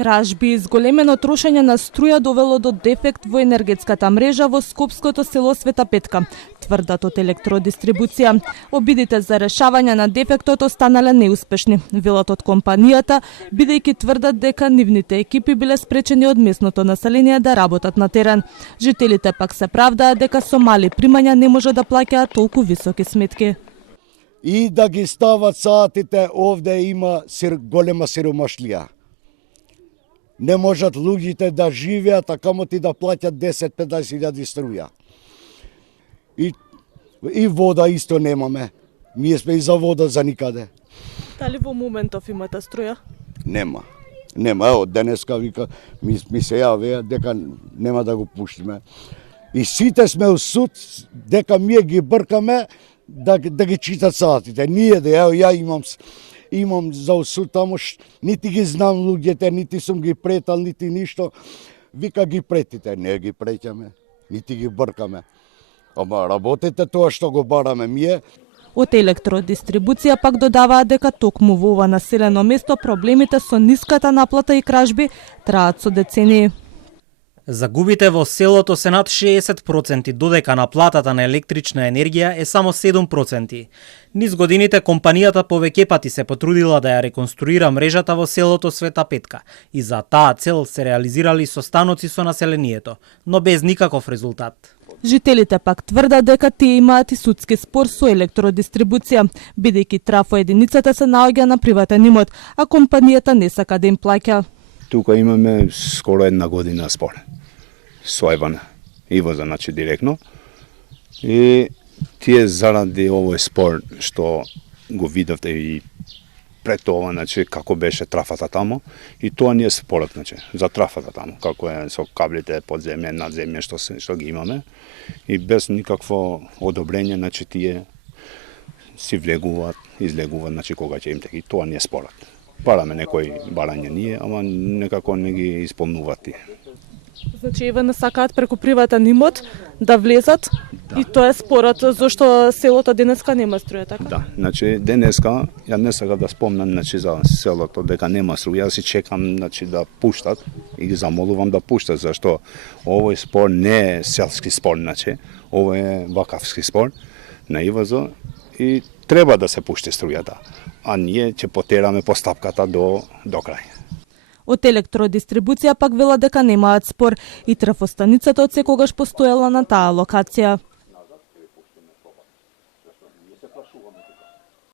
Кражби и зголемено трошење на струја довело до дефект во енергетската мрежа во скопското село Света Петка, тврдат од електродистрибуција. Обидите за решавање на дефектот останале неуспешни, велат од компанијата, бидејќи тврдат дека нивните екипи биле спречени од местното население да работат на терен. Жителите пак се правдаат дека со мали примања не може да плаќаат толку високи сметки. И да ги стават саатите, овде има голема сиромашлија. Не можат луѓите да живеат, а камоти да плаќат 10-15 илјади струја. И вода исто немаме. Ние сме и за вода за никаде. Дали во моментов имате струја? Нема. Од денеска вика, ми се јавеа дека нема да го пуштиме. И сите сме у суд дека ние ги бркаме да ги читат саатите. Ние ја имам за суд таму, нити ги знам луѓето, нити сум ги претал, нити ништо. Вика ги претите, не ги преќаме, нити ги бркаме. Ама работете тоа што го бараме ние. Од електродистрибуција пак додаваат дека токму во ова населено место проблемите со ниската наплата и кражби траат со децении. Загубите во селото се над 60%, додека наплатата на електрична енергија е само 7%. Низ годините компанијата повеќе пати се потрудила да ја реконструира мрежата во селото Света Петка и за таа цел се реализирали состаноци со населението, но без никаков резултат. Жителите пак тврдат дека тие имаат и судски спор со електродистрибуција, бидејќи трафоединицата се наоѓа на приватен имот, а компанијата не сака да им плаќа. Тука имаме скоро 1 година спор со Ивоза, значи директно. И тие заради овој спор што го видовте и пред тоа, значи како беше трафата таму, и тоа не е спорот, значи за трафата таму, како е со каблите подземје, надземје што ги имаме, и без никакво одобрење, значи тие си влегуваат, излегуваат, значи кога ќе им теки, тоа не е спорот. Бараме некои барања ние, ама некако не ги исполнуваат тие. Значи еве не сакаат преку приватен имот да влезат, да. И тоа е спорот зашто селото денеска нема струја, така? Да, значи денеска ја не сакам да спомнам, значи за селото дека нема струја, си чекам, значи да пуштат и ги замолувам да пуштат, зашто овој спор не е селски спор, значи ово е вакавски спор на Ивозо и треба да се пушти струјата, а ние ќе потераме постапката до крај. Од електродистрибуција пак велат дека немаат спор и трафостаницата од секогаш постоела на таа локација.